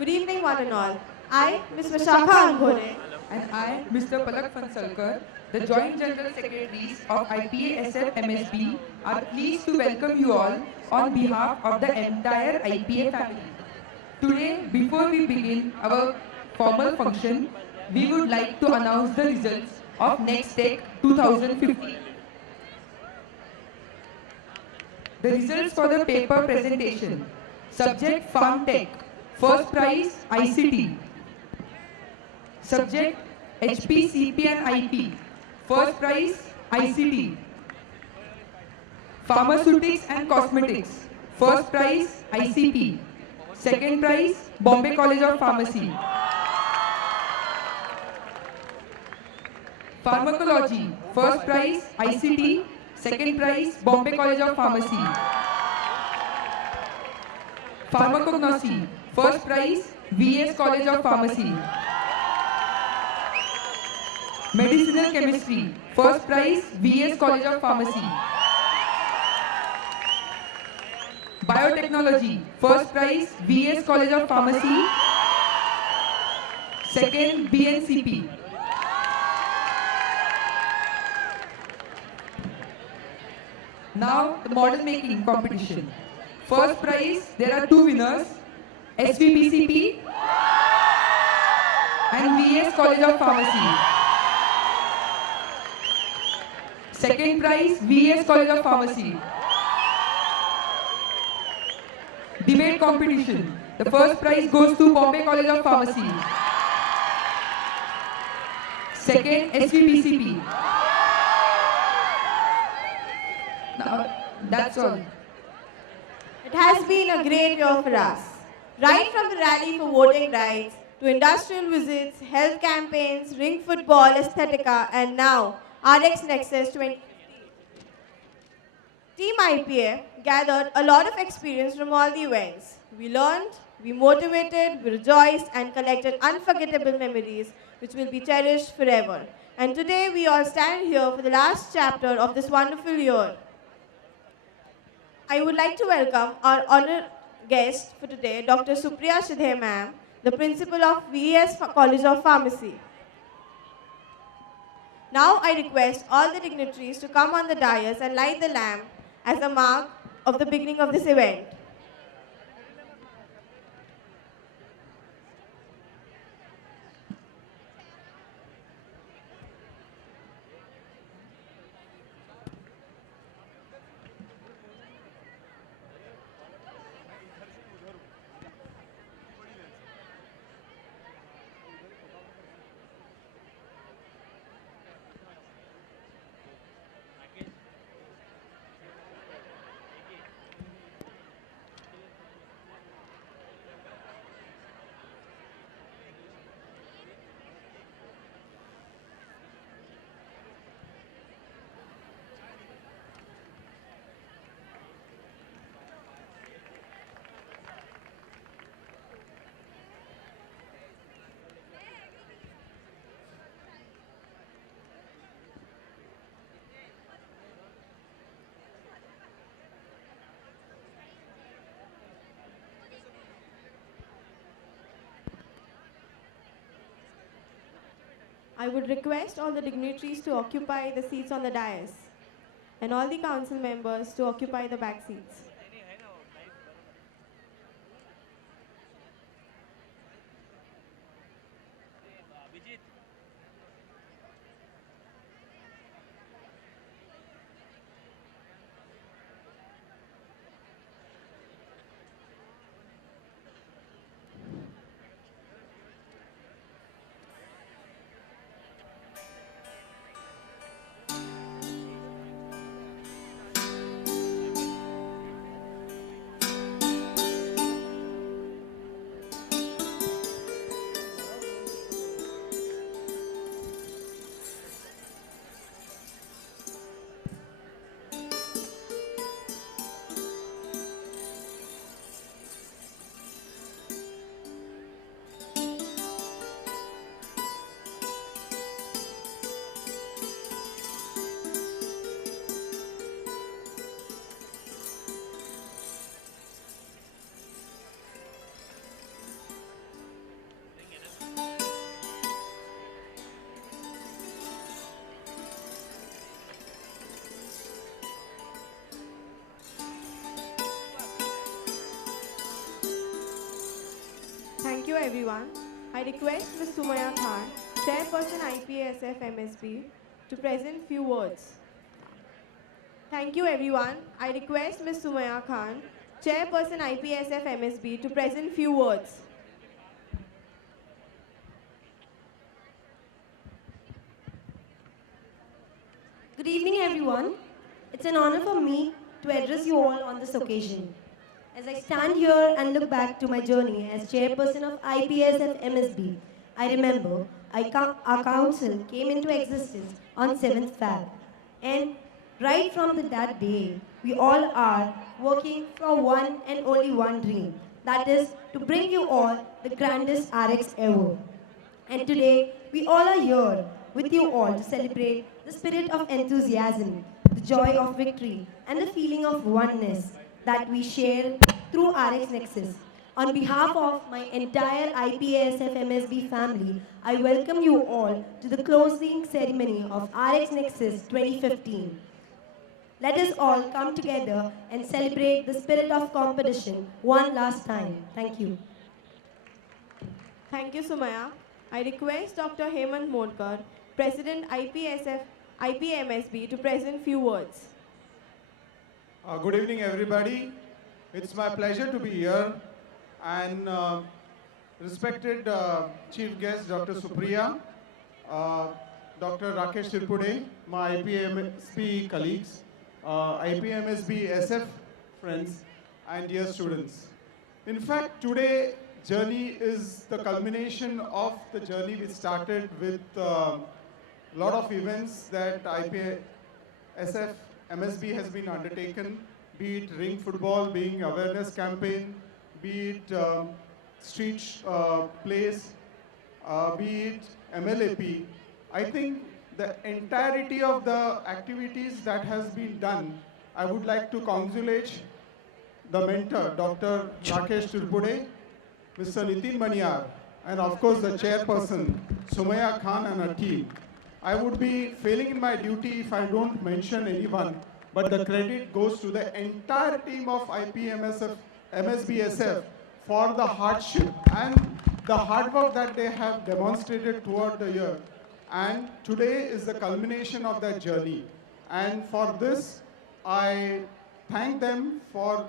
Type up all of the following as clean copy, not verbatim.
Good evening, one and all. I, Ms. Vishakha Anghore, And I, Mr. Palak Phansalkar, the Joint General Secretaries of IPA-SF MSB, are pleased to welcome you all on behalf of the entire IPA family. Today, before we begin our formal function, we would like to announce the results of Next Tech 2015. The results for the paper presentation. Subject Farm Tech. First prize ICT. Subject HPCP and IP. First prize ICT. Pharmaceutics and Cosmetics. First prize ICP. Second prize Bombay College of Pharmacy. Pharmacology. First prize ICT. Second prize Bombay College of Pharmacy. Pharmacognosy. First prize VS College of Pharmacy. Medicinal Chemistry. First prize VS College of Pharmacy. Biotechnology. First prize VS College of Pharmacy. Second BNCP. Now the model making competition. First prize, there are two winners, SVBCP and VS College of Pharmacy. Second prize, VS College of Pharmacy. Debate competition. The first prize goes to Bombay College of Pharmacy. Second, SVBCP. Now, that's all. it has been a great year for us. Right from the rally for voting rights to industrial visits, health campaigns, ring football, aesthetica, and now RX Nexus 20. Team IPA gathered a lot of experience from all the events. We learned, we motivated, we rejoiced, and collected unforgettable memories which will be cherished forever. And today we all stand here for the last chapter of this wonderful year. I would like to welcome our honored guest for today, Dr. Supriya Shidhe ma'am, the principal of VES College of Pharmacy. Now I request all the dignitaries to come on the dais and light the lamp as a mark of the beginning of this event. I would request all the dignitaries to occupy the seats on the dais and all the council members to occupy the back seats. you everyone. I request Ms. Sumaya Khan, Chairperson IPASF MSB, to present few words. Thank you everyone. I request Ms. Sumaya Khan, Chairperson IPSF MSB, to present few words. Good evening, everyone. It's an honor for me to address you all on this occasion. As I stand here and look back to my journey as chairperson of IPSF MSB, I remember our council came into existence on 7th Feb. And right from that day, we all are working for one and only one dream. That is to bring you all the grandest RX ever. And today, we all are here with you all to celebrate the spirit of enthusiasm, the joy of victory, and the feeling of oneness that we share through RX Nexus. On behalf of my entire IPASF MSB family, I welcome you all to the closing ceremony of RX Nexus 2015. Let us all come together and celebrate the spirit of competition one last time. Thank you. Thank you, Sumaya. I request Dr. Hemant Mondkar, President IPMSB, to present few words. Good evening, everybody. It's my pleasure to be here. And respected Chief Guest, Dr. Supriya, Dr. Rakesh Tirpude, my IPMSB colleagues, IPMSB SF friends, and dear students. In fact, today journey is the culmination of the journey we started with a lot of events that IPSF MSB has been undertaken, be it ring football, being awareness campaign, be it street plays, be it MLAP. I think the entirety of the activities that has been done, I would like to congratulate the mentor, Dr. Rakesh Tirpude, Mr. Nitin Maniar, and of course the chairperson, Sumaya Khan and her team. I would be failing in my duty if I don't mention anyone, but the credit goes to the entire team of MSBSF for the hardship and the hard work that they have demonstrated throughout the year. And today is the culmination of that journey. And for this, I thank them for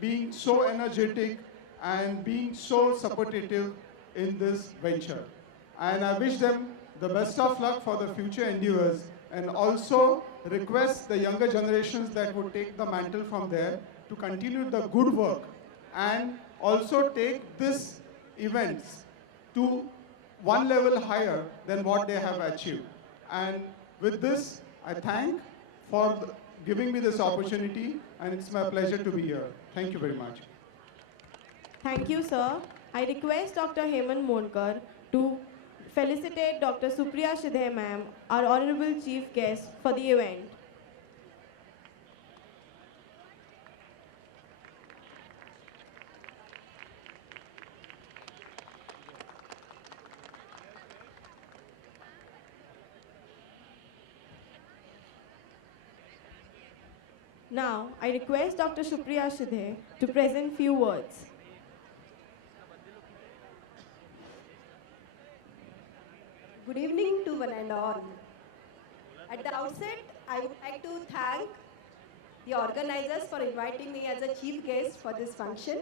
being so energetic and being so supportive in this venture. And I wish them the best of luck for the future endeavors, and also request the younger generations that would take the mantle from there to continue the good work and also take this events to one level higher than what they have achieved. And with this, I thank for giving me this opportunity, and it's my pleasure to be here. Thank you very much. Thank you, sir. I request Dr. Hemant Mondkar to felicitate Dr. Supriya Shidhe ma'am, our Honorable Chief Guest, for the event. Now, I request Dr. Supriya Shidhe to present few words. Good evening to one and all. At the outset, I would like to thank the organizers for inviting me as a chief guest for this function.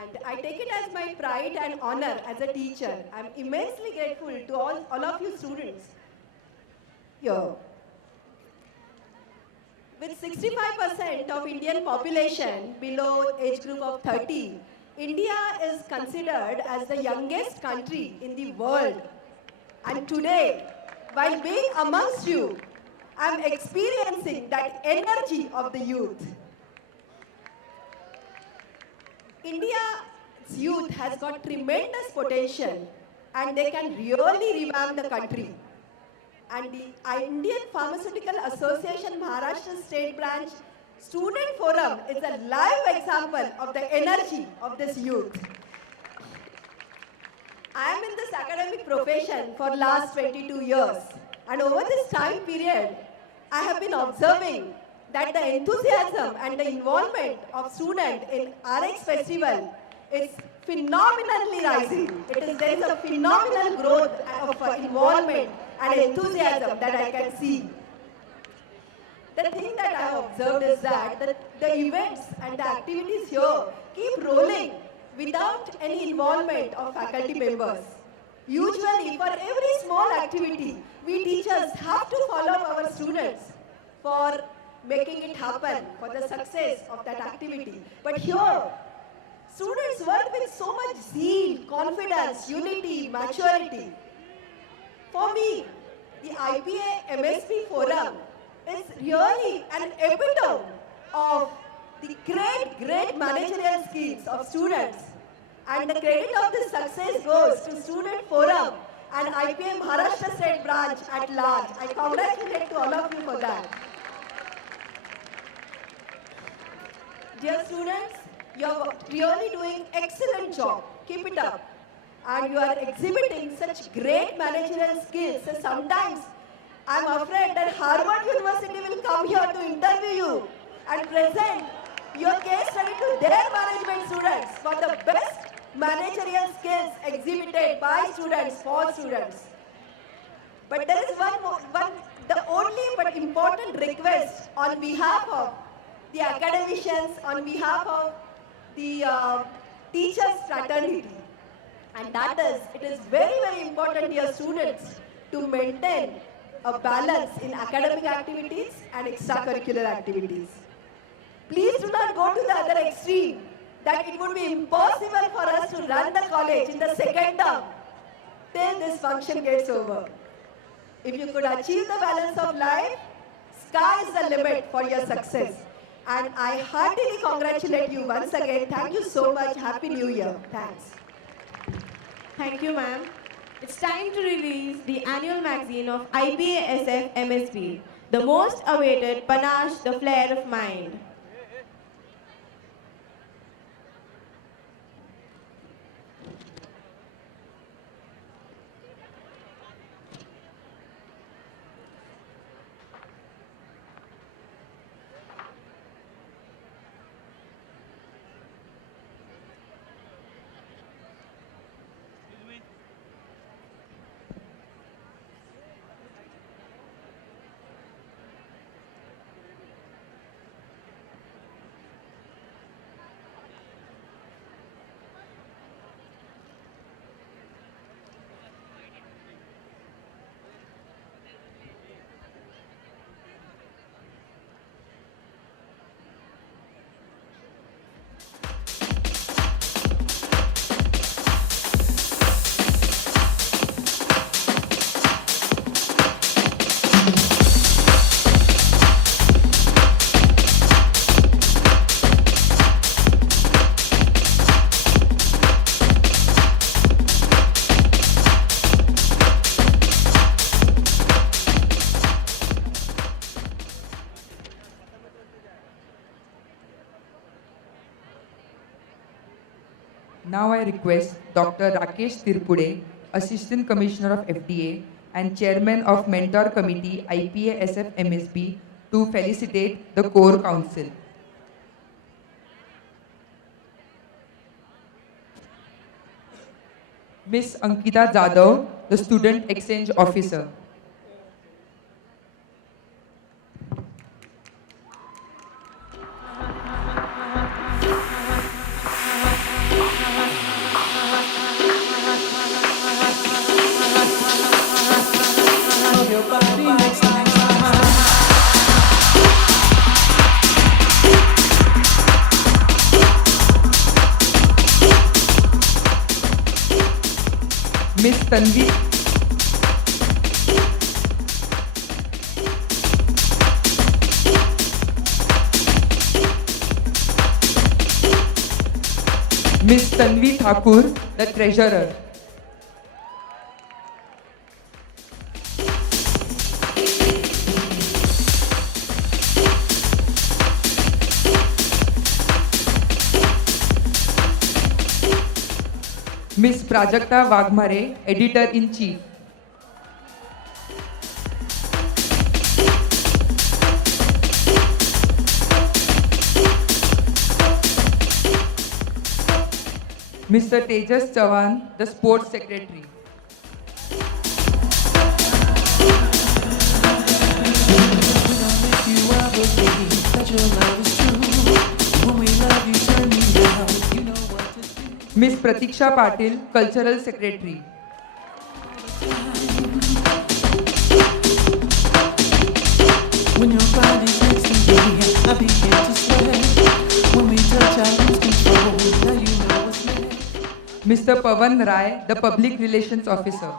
And I take it as my pride and honor as a teacher. I'm immensely grateful to all of you students here. With 65% of Indian population below age group of 30, India is considered as the youngest country in the world. And today, while being amongst you, I'm experiencing that energy of the youth. India's youth has got tremendous potential, and they can really revamp the country. And the Indian Pharmaceutical Association Maharashtra State Branch Student Forum is a live example of the energy of this youth. I am in this academic profession for last 22 years, and over this time period, I have been observing that the enthusiasm and the involvement of students in RX Festival is phenomenally rising. There is a phenomenal growth of involvement and enthusiasm that I can see. The thing that I have observed is that the events and the activities here keep rolling without any involvement of faculty members. Usually, for every small activity, we teachers have to follow up our students for making it happen, for the success of that activity. But here, students work with so much zeal, confidence, unity, maturity. For me, the IPA MSP Forum is really an epitome of the great managerial skills of students. And the credit of this success goes to Student Forum and IPA Maharashtra State Branch at large. I congratulate to all of you for that. Dear students, you are really doing excellent job. Keep it up. And you are exhibiting such great managerial skills. So sometimes I'm afraid that Harvard University will come here to interview you and present your case study to their management students for the best managerial skills exhibited by students for students. But there is the only but important request on behalf of the academicians, on behalf of the teachers fraternity. And that is, it is very important, dear students, to maintain a balance in academic activities and extracurricular activities. Please do not go to the other extreme, that it would be impossible for us to run the college in the second term till this function gets over. If you could achieve the balance of life, sky is the limit for your success. And I heartily congratulate you once again. Thank you so much. Happy New Year. Thanks. Thank you, ma'am. It's time to release the annual magazine of IPA-SF MSB, the most awaited Panache, the Flair of Mind. Now I request Dr. Rakesh Tirpude, Assistant Commissioner of FDA and Chairman of Mentor Committee IPA-SF MSB, to felicitate the Core Council. Ms. Ankita Jadhav, the Student Exchange Officer. Miss Tanvi. Miss Tanvi Thakur, the Treasurer. Miss Prajakta Wagmare, Editor-in-Chief. Mr. Tejas Chavan, the Sports Secretary. Miss Pratiksha Patil, Cultural Secretary. When your body's next to me, I begin to sweat. When we touch, I lose control. Now you know what's next. Mr. Pavan Rai, the Public Relations Officer.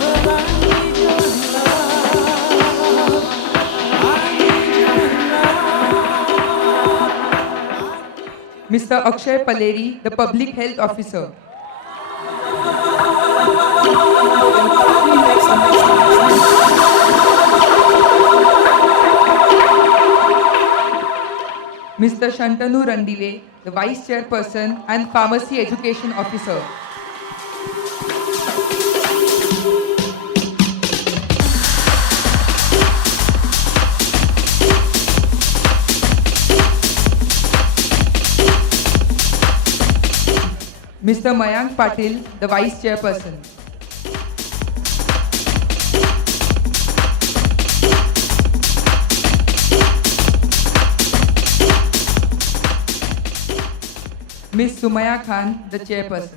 Well, I need your love. I need your love. Mr. Akshay Paleri, the Public Health Officer. Mr. Shantanu Randile, the Vice Chairperson and Pharmacy Education Officer. Mr. Mayank Patil, the Vice Chairperson. Ms. Sumaya Khan, the Chairperson.